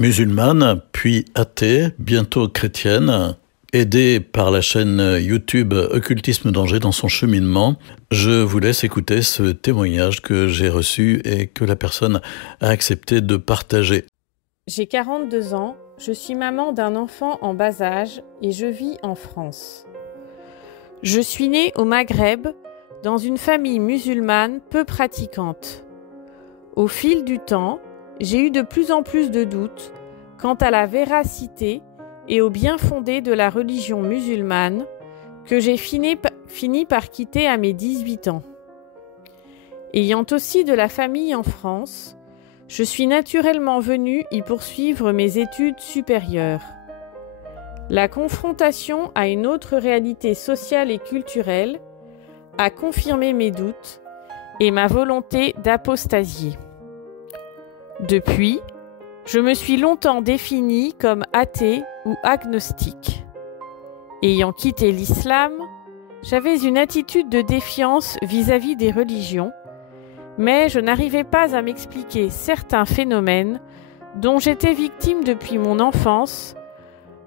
Musulmane, puis athée, bientôt chrétienne, aidée par la chaîne YouTube Occultisme Danger dans son cheminement, je vous laisse écouter ce témoignage que j'ai reçu et que la personne a accepté de partager. J'ai 42 ans, je suis maman d'un enfant en bas âge et je vis en France. Je suis née au Maghreb, dans une famille musulmane peu pratiquante. Au fil du temps, j'ai eu de plus en plus de doutes quant à la véracité et au bien fondé de la religion musulmane que j'ai fini par quitter à mes 18 ans. Ayant aussi de la famille en France, je suis naturellement venue y poursuivre mes études supérieures. La confrontation à une autre réalité sociale et culturelle a confirmé mes doutes et ma volonté d'apostasier. Depuis, je me suis longtemps définie comme athée ou agnostique. Ayant quitté l'islam, j'avais une attitude de défiance vis-à-vis des religions, mais je n'arrivais pas à m'expliquer certains phénomènes dont j'étais victime depuis mon enfance,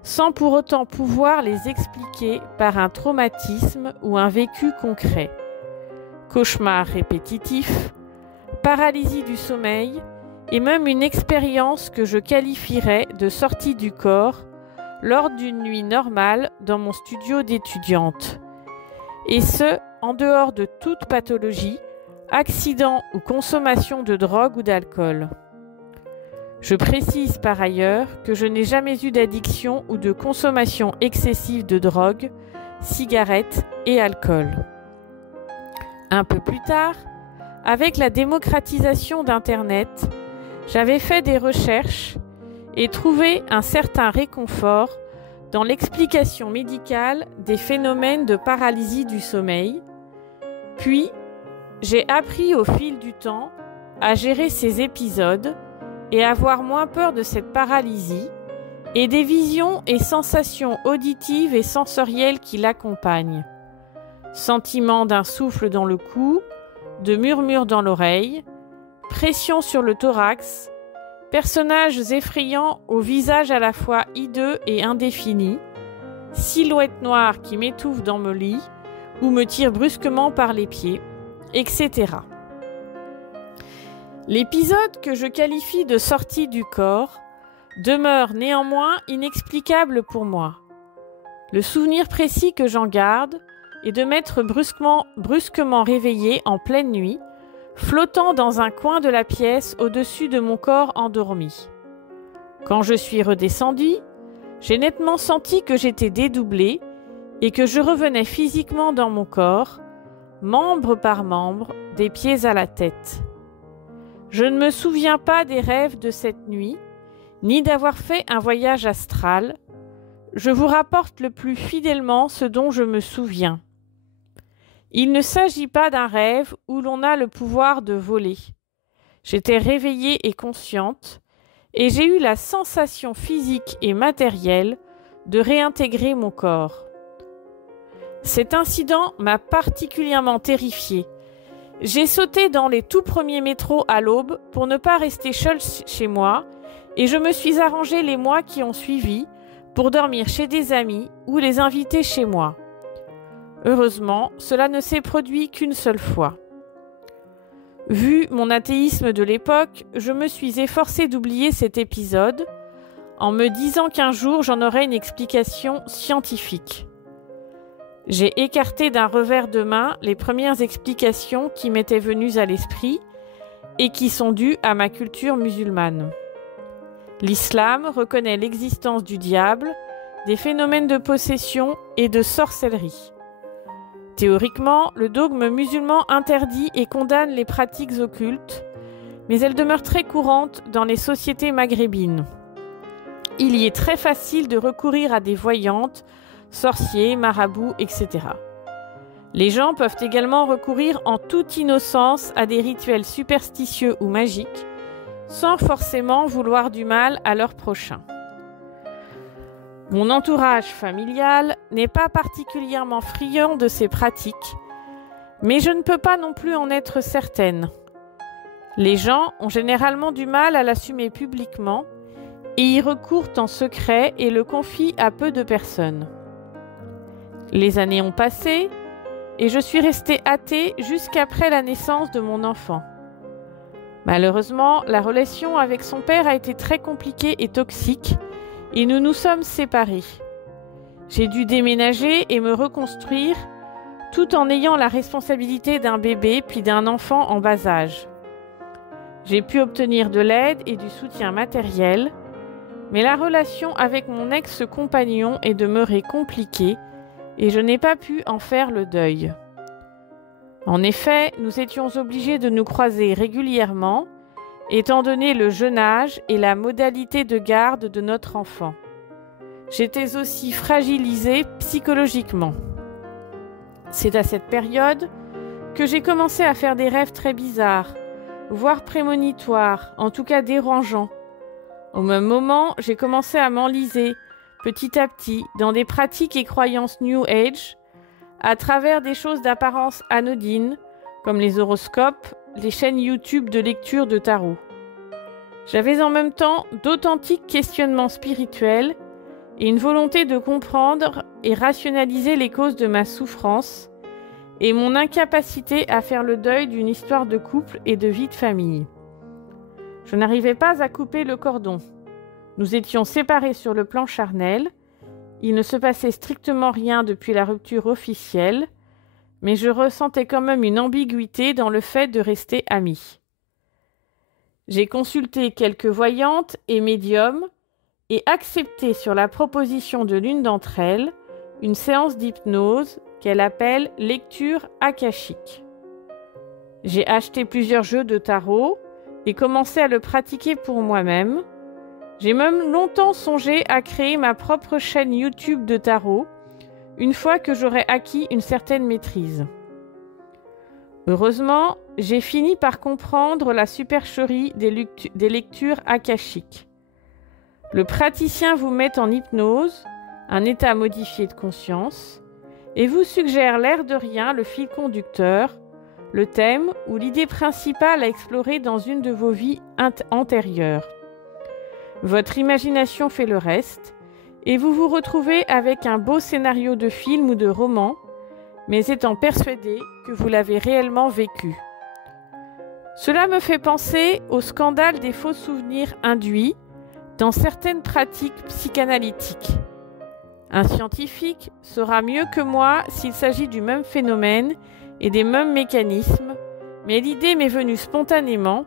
sans pour autant pouvoir les expliquer par un traumatisme ou un vécu concret. Cauchemars répétitifs, paralysie du sommeil, et même une expérience que je qualifierais de sortie du corps lors d'une nuit normale dans mon studio d'étudiante. Et ce, en dehors de toute pathologie, accident ou consommation de drogue ou d'alcool. Je précise par ailleurs que je n'ai jamais eu d'addiction ou de consommation excessive de drogue, cigarettes et alcool. Un peu plus tard, avec la démocratisation d'Internet, j'avais fait des recherches et trouvé un certain réconfort dans l'explication médicale des phénomènes de paralysie du sommeil. Puis, j'ai appris au fil du temps à gérer ces épisodes et à avoir moins peur de cette paralysie et des visions et sensations auditives et sensorielles qui l'accompagnent. Sentiment d'un souffle dans le cou, de murmures dans l'oreille, pression sur le thorax, personnages effrayants au visage à la fois hideux et indéfini, silhouette noire qui m'étouffe dans mon lit ou me tire brusquement par les pieds, etc. L'épisode que je qualifie de sortie du corps demeure néanmoins inexplicable pour moi. Le souvenir précis que j'en garde est de m'être brusquement réveillée en pleine nuit, flottant dans un coin de la pièce au-dessus de mon corps endormi. Quand je suis redescendue, j'ai nettement senti que j'étais dédoublée et que je revenais physiquement dans mon corps, membre par membre, des pieds à la tête. Je ne me souviens pas des rêves de cette nuit, ni d'avoir fait un voyage astral. Je vous rapporte le plus fidèlement ce dont je me souviens. Il ne s'agit pas d'un rêve où l'on a le pouvoir de voler. J'étais réveillée et consciente, et j'ai eu la sensation physique et matérielle de réintégrer mon corps. Cet incident m'a particulièrement terrifiée. J'ai sauté dans les tout premiers métros à l'aube pour ne pas rester seule chez moi, et je me suis arrangé les mois qui ont suivi pour dormir chez des amis ou les inviter chez moi. Heureusement, cela ne s'est produit qu'une seule fois. Vu mon athéisme de l'époque, je me suis efforcée d'oublier cet épisode en me disant qu'un jour j'en aurais une explication scientifique. J'ai écarté d'un revers de main les premières explications qui m'étaient venues à l'esprit et qui sont dues à ma culture musulmane. L'islam reconnaît l'existence du diable, des phénomènes de possession et de sorcellerie. Théoriquement, le dogme musulman interdit et condamne les pratiques occultes, mais elles demeurent très courantes dans les sociétés maghrébines. Il y est très facile de recourir à des voyantes, sorciers, marabouts, etc. Les gens peuvent également recourir en toute innocence à des rituels superstitieux ou magiques, sans forcément vouloir du mal à leur prochain. Mon entourage familial n'est pas particulièrement friand de ces pratiques, mais je ne peux pas non plus en être certaine. Les gens ont généralement du mal à l'assumer publiquement et y recourent en secret et le confient à peu de personnes. Les années ont passé et je suis restée athée jusqu'après la naissance de mon enfant. Malheureusement, la relation avec son père a été très compliquée et toxique et nous nous sommes séparés. J'ai dû déménager et me reconstruire tout en ayant la responsabilité d'un bébé puis d'un enfant en bas âge. J'ai pu obtenir de l'aide et du soutien matériel, mais la relation avec mon ex-compagnon est demeurée compliquée et je n'ai pas pu en faire le deuil. En effet, nous étions obligés de nous croiser régulièrement, étant donné le jeune âge et la modalité de garde de notre enfant. J'étais aussi fragilisée psychologiquement. C'est à cette période que j'ai commencé à faire des rêves très bizarres, voire prémonitoires, en tout cas dérangeants. Au même moment, j'ai commencé à m'enliser, petit à petit, dans des pratiques et croyances New Age, à travers des choses d'apparence anodine, comme les horoscopes, les chaînes YouTube de lecture de tarot. J'avais en même temps d'authentiques questionnements spirituels et une volonté de comprendre et rationaliser les causes de ma souffrance et mon incapacité à faire le deuil d'une histoire de couple et de vie de famille. Je n'arrivais pas à couper le cordon. Nous étions séparés sur le plan charnel. Il ne se passait strictement rien depuis la rupture officielle, mais je ressentais quand même une ambiguïté dans le fait de rester amis. J'ai consulté quelques voyantes et médiums et accepté sur la proposition de l'une d'entre elles une séance d'hypnose qu'elle appelle lecture akashique. J'ai acheté plusieurs jeux de tarot et commencé à le pratiquer pour moi-même. J'ai même longtemps songé à créer ma propre chaîne YouTube de tarot, une fois que j'aurais acquis une certaine maîtrise. Heureusement, j'ai fini par comprendre la supercherie des lectures akashiques. Le praticien vous met en hypnose, un état modifié de conscience, et vous suggère l'air de rien le fil conducteur, le thème ou l'idée principale à explorer dans une de vos vies antérieures. Votre imagination fait le reste, et vous vous retrouvez avec un beau scénario de film ou de roman, mais étant persuadé que vous l'avez réellement vécu. Cela me fait penser au scandale des faux souvenirs induits dans certaines pratiques psychanalytiques. Un scientifique saura mieux que moi s'il s'agit du même phénomène et des mêmes mécanismes, mais l'idée m'est venue spontanément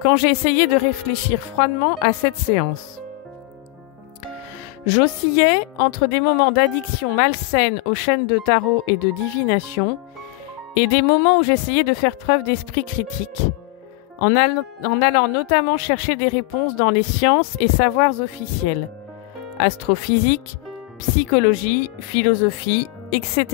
quand j'ai essayé de réfléchir froidement à cette séance. J'oscillais entre des moments d'addiction malsaine aux chaînes de tarot et de divination et des moments où j'essayais de faire preuve d'esprit critique, en allant notamment chercher des réponses dans les sciences et savoirs officiels, astrophysique, psychologie, philosophie, etc.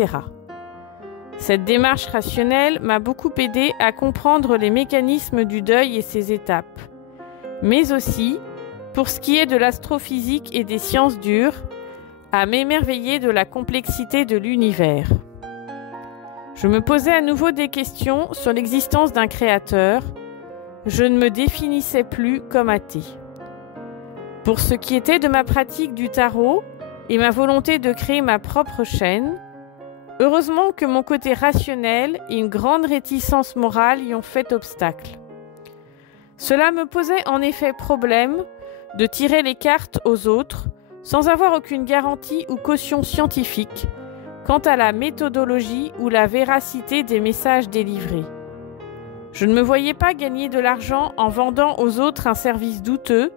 Cette démarche rationnelle m'a beaucoup aidé à comprendre les mécanismes du deuil et ses étapes, mais aussi, pour ce qui est de l'astrophysique et des sciences dures, à m'émerveiller de la complexité de l'univers. Je me posais à nouveau des questions sur l'existence d'un créateur. Je ne me définissais plus comme athée. Pour ce qui était de ma pratique du tarot et ma volonté de créer ma propre chaîne, heureusement que mon côté rationnel et une grande réticence morale y ont fait obstacle. Cela me posait en effet problème de tirer les cartes aux autres sans avoir aucune garantie ou caution scientifique quant à la méthodologie ou la véracité des messages délivrés. Je ne me voyais pas gagner de l'argent en vendant aux autres un service douteux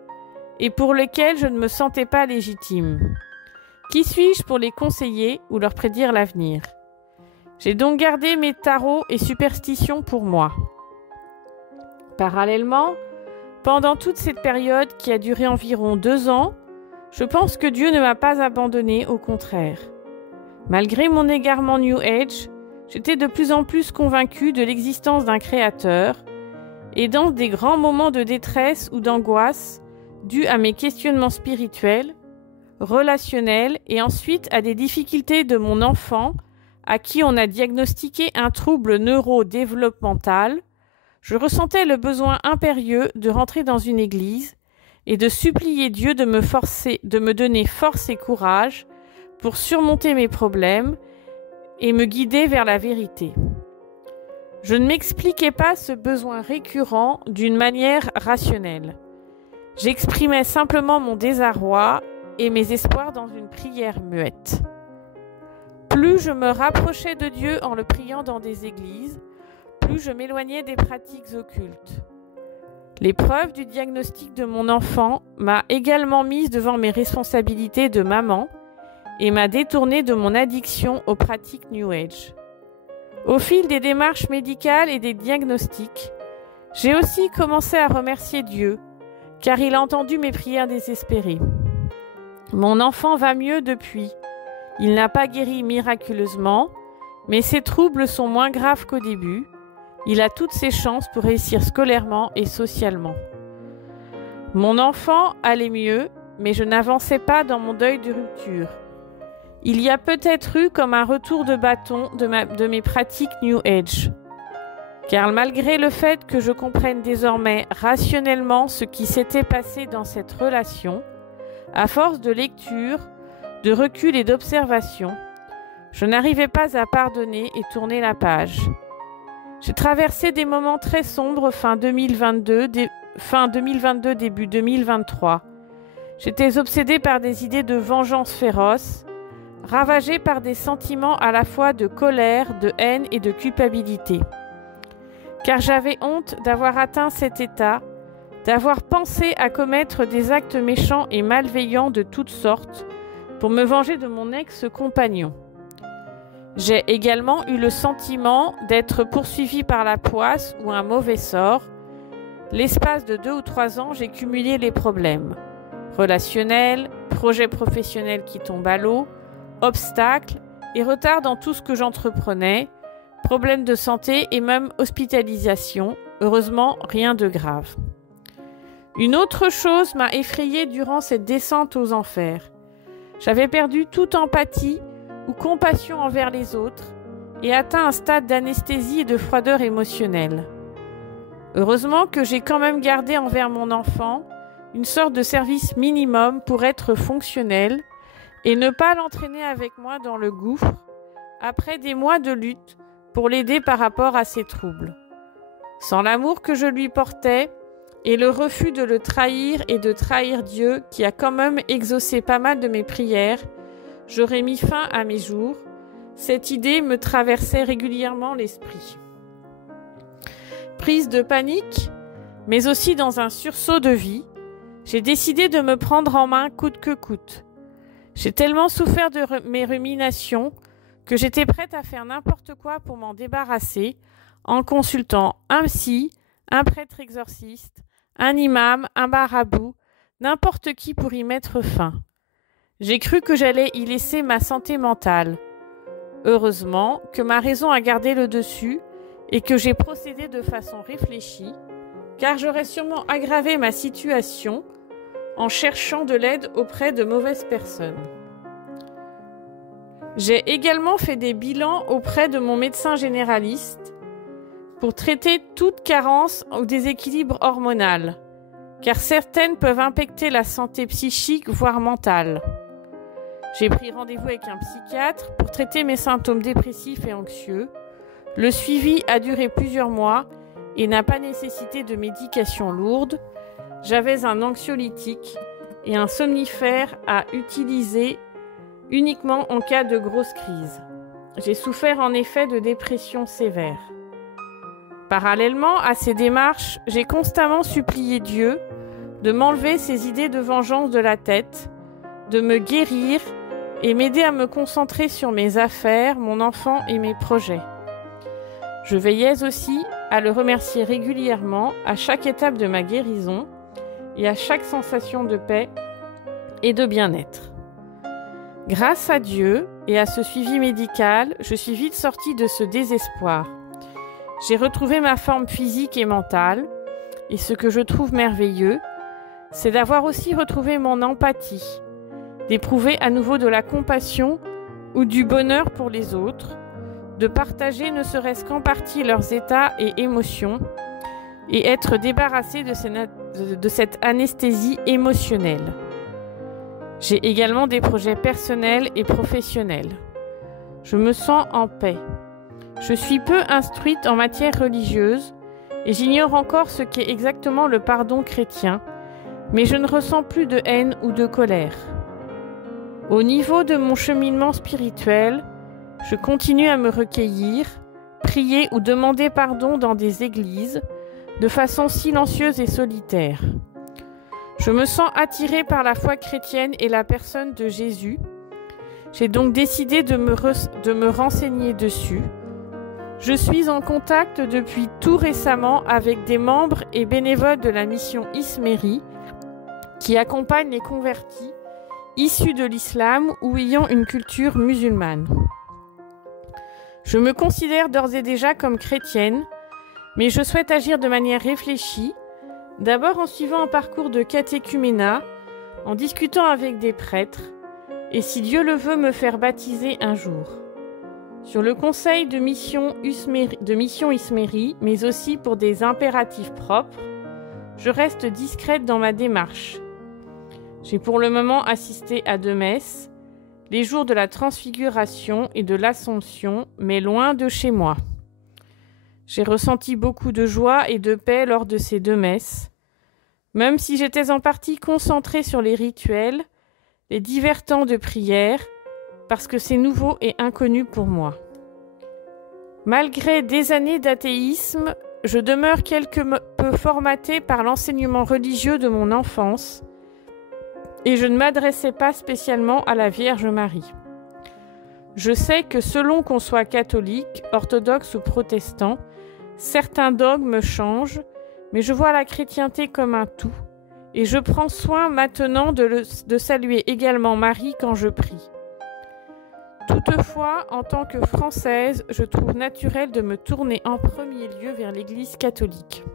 et pour lequel je ne me sentais pas légitime. Qui suis-je pour les conseiller ou leur prédire l'avenir? J'ai donc gardé mes tarots et superstitions pour moi. Parallèlement, pendant toute cette période qui a duré environ 2 ans, je pense que Dieu ne m'a pas abandonné, au contraire. Malgré mon égarement New Age, j'étais de plus en plus convaincue de l'existence d'un créateur et dans des grands moments de détresse ou d'angoisse dus à mes questionnements spirituels, relationnels et ensuite à des difficultés de mon enfant à qui on a diagnostiqué un trouble neurodéveloppemental, je ressentais le besoin impérieux de rentrer dans une église et de supplier Dieu de me donner force et courage pour surmonter mes problèmes et me guider vers la vérité. Je ne m'expliquais pas ce besoin récurrent d'une manière rationnelle. J'exprimais simplement mon désarroi et mes espoirs dans une prière muette. Plus je me rapprochais de Dieu en le priant dans des églises, plus je m'éloignais des pratiques occultes. L'épreuve du diagnostic de mon enfant m'a également mise devant mes responsabilités de maman et m'a détournée de mon addiction aux pratiques New Age. Au fil des démarches médicales et des diagnostics, j'ai aussi commencé à remercier Dieu, car il a entendu mes prières désespérées. Mon enfant va mieux depuis. Il n'a pas guéri miraculeusement, mais ses troubles sont moins graves qu'au début. Il a toutes ses chances pour réussir scolairement et socialement. Mon enfant allait mieux, mais je n'avançais pas dans mon deuil de rupture. Il y a peut-être eu comme un retour de bâton de mes pratiques New Age. Car malgré le fait que je comprenne désormais rationnellement ce qui s'était passé dans cette relation, à force de lecture, de recul et d'observation, je n'arrivais pas à pardonner et tourner la page. J'ai traversé des moments très sombres fin 2022, début 2023. J'étais obsédée par des idées de vengeance féroce, ravagée par des sentiments à la fois de colère, de haine et de culpabilité. Car j'avais honte d'avoir atteint cet état, d'avoir pensé à commettre des actes méchants et malveillants de toutes sortes pour me venger de mon ex-compagnon. J'ai également eu le sentiment d'être poursuivie par la poisse ou un mauvais sort. L'espace de 2 ou 3 ans, j'ai cumulé les problèmes relationnels, projets professionnels qui tombent à l'eau, obstacles et retards dans tout ce que j'entreprenais, problèmes de santé et même hospitalisation. Heureusement, rien de grave. Une autre chose m'a effrayée durant cette descente aux enfers. J'avais perdu toute empathie ou compassion envers les autres et atteint un stade d'anesthésie et de froideur émotionnelle. Heureusement que j'ai quand même gardé envers mon enfant une sorte de service minimum pour être fonctionnel et ne pas l'entraîner avec moi dans le gouffre après des mois de lutte pour l'aider par rapport à ses troubles. Sans l'amour que je lui portais et le refus de le trahir et de trahir Dieu qui a quand même exaucé pas mal de mes prières, j'aurais mis fin à mes jours. Cette idée me traversait régulièrement l'esprit. Prise de panique, mais aussi dans un sursaut de vie, j'ai décidé de me prendre en main coûte que coûte. J'ai tellement souffert de mes ruminations que j'étais prête à faire n'importe quoi pour m'en débarrasser en consultant un psy, un prêtre exorciste, un imam, un marabout, n'importe qui pour y mettre fin. J'ai cru que j'allais y laisser ma santé mentale. Heureusement que ma raison a gardé le dessus et que j'ai procédé de façon réfléchie, car j'aurais sûrement aggravé ma situation en cherchant de l'aide auprès de mauvaises personnes. J'ai également fait des bilans auprès de mon médecin généraliste pour traiter toute carence ou déséquilibre hormonal, car certaines peuvent impacter la santé psychique voire mentale. J'ai pris rendez-vous avec un psychiatre pour traiter mes symptômes dépressifs et anxieux. Le suivi a duré plusieurs mois et n'a pas nécessité de médication lourde. J'avais un anxiolytique et un somnifère à utiliser uniquement en cas de grosse crise. J'ai souffert en effet de dépression sévère. Parallèlement à ces démarches, j'ai constamment supplié Dieu de m'enlever ces idées de vengeance de la tête, de me guérir et m'aider à me concentrer sur mes affaires, mon enfant et mes projets. Je veillais aussi à le remercier régulièrement à chaque étape de ma guérison et à chaque sensation de paix et de bien-être. Grâce à Dieu et à ce suivi médical, je suis vite sortie de ce désespoir. J'ai retrouvé ma forme physique et mentale, et ce que je trouve merveilleux, c'est d'avoir aussi retrouvé mon empathie, d'éprouver à nouveau de la compassion ou du bonheur pour les autres, de partager ne serait-ce qu'en partie leurs états et émotions, et être débarrassé de cette anesthésie émotionnelle. J'ai également des projets personnels et professionnels. Je me sens en paix. Je suis peu instruite en matière religieuse et j'ignore encore ce qu'est exactement le pardon chrétien, mais je ne ressens plus de haine ou de colère. Au niveau de mon cheminement spirituel, je continue à me recueillir, prier ou demander pardon dans des églises, de façon silencieuse et solitaire. Je me sens attirée par la foi chrétienne et la personne de Jésus. J'ai donc décidé de me renseigner dessus. Je suis en contact depuis tout récemment avec des membres et bénévoles de la mission Ismeri qui accompagnent les convertis issus de l'islam ou ayant une culture musulmane. Je me considère d'ores et déjà comme chrétienne, mais je souhaite agir de manière réfléchie, d'abord en suivant un parcours de catéchuménat, en discutant avec des prêtres, et si Dieu le veut, me faire baptiser un jour. Sur le conseil de mission Ismeri, mais aussi pour des impératifs propres, je reste discrète dans ma démarche. J'ai pour le moment assisté à 2 messes, les jours de la Transfiguration et de l'Assomption, mais loin de chez moi. J'ai ressenti beaucoup de joie et de paix lors de ces 2 messes, même si j'étais en partie concentrée sur les rituels, les divers temps de prière, parce que c'est nouveau et inconnu pour moi. Malgré des années d'athéisme, je demeure quelque peu formatée par l'enseignement religieux de mon enfance, et je ne m'adressais pas spécialement à la Vierge Marie. Je sais que selon qu'on soit catholique, orthodoxe ou protestant, certains dogmes changent, mais je vois la chrétienté comme un tout, et je prends soin maintenant de saluer également Marie quand je prie. Toutefois, en tant que Française, je trouve naturel de me tourner en premier lieu vers l'Église catholique.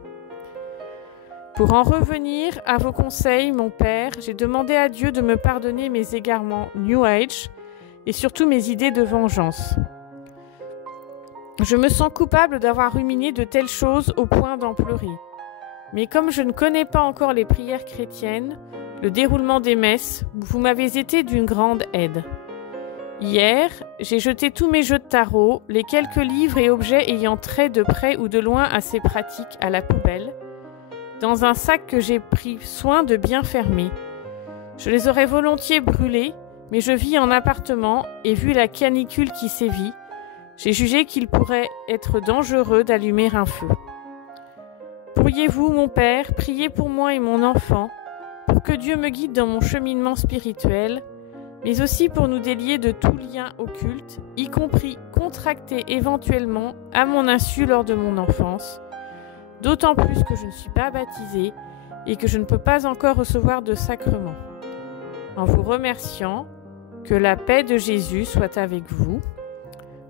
Pour en revenir à vos conseils, mon père, j'ai demandé à Dieu de me pardonner mes égarements New Age et surtout mes idées de vengeance. Je me sens coupable d'avoir ruminé de telles choses au point d'en pleurer. Mais comme je ne connais pas encore les prières chrétiennes, le déroulement des messes, vous m'avez été d'une grande aide. Hier, j'ai jeté tous mes jeux de tarot, les quelques livres et objets ayant trait de près ou de loin à ces pratiques à la poubelle, dans un sac que j'ai pris soin de bien fermer. Je les aurais volontiers brûlés, mais je vis en appartement et vu la canicule qui sévit, j'ai jugé qu'il pourrait être dangereux d'allumer un feu. Pourriez-vous, mon père, prier pour moi et mon enfant, pour que Dieu me guide dans mon cheminement spirituel, mais aussi pour nous délier de tout lien occulte, y compris contracté éventuellement à mon insu lors de mon enfance, d'autant plus que je ne suis pas baptisée et que je ne peux pas encore recevoir de sacrement. En vous remerciant, que la paix de Jésus soit avec vous.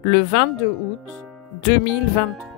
Le 22 août 2023.